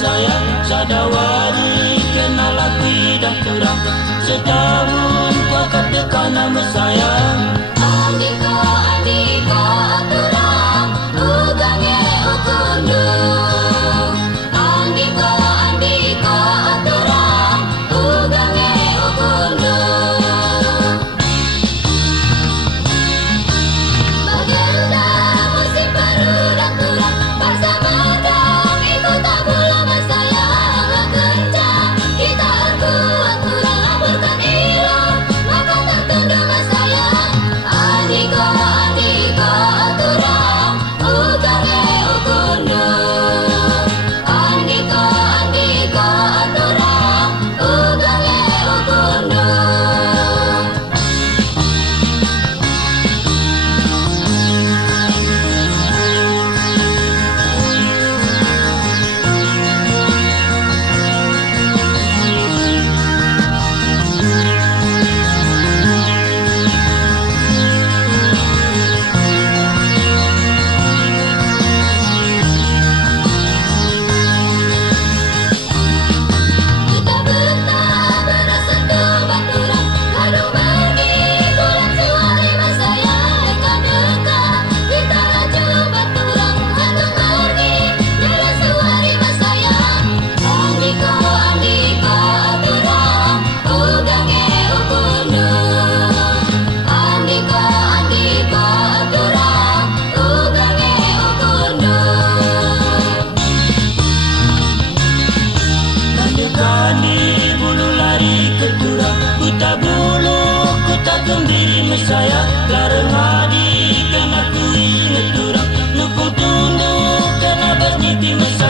saya sadawari kenal aku dah turang setahun kau katakan nama saya Andika Andika turang ugange ukundu Andika Andika turang ugange ukundu Bagenda musim baru dan turang bersama dong ikut tabula masaya kencang kita kuat turang laburkan ilang maka tertunda masaya Andika Andika turang ugange ukundu Andika Andika turang ugange ukundu Kita betah bersatu baturan Kadung pergi bulan suari masaya dekat-dekat Kita laju baturan Kadung pergi bulan suari masaya Andika Andika turang ugange ukundu Andika Andika turang ugange ukundu Kani bulu lari ke turang ku tak bulu ku tak gembiri mesaya larang hadi kena ku ingat turang nukung tunduk kena bernipi mesaya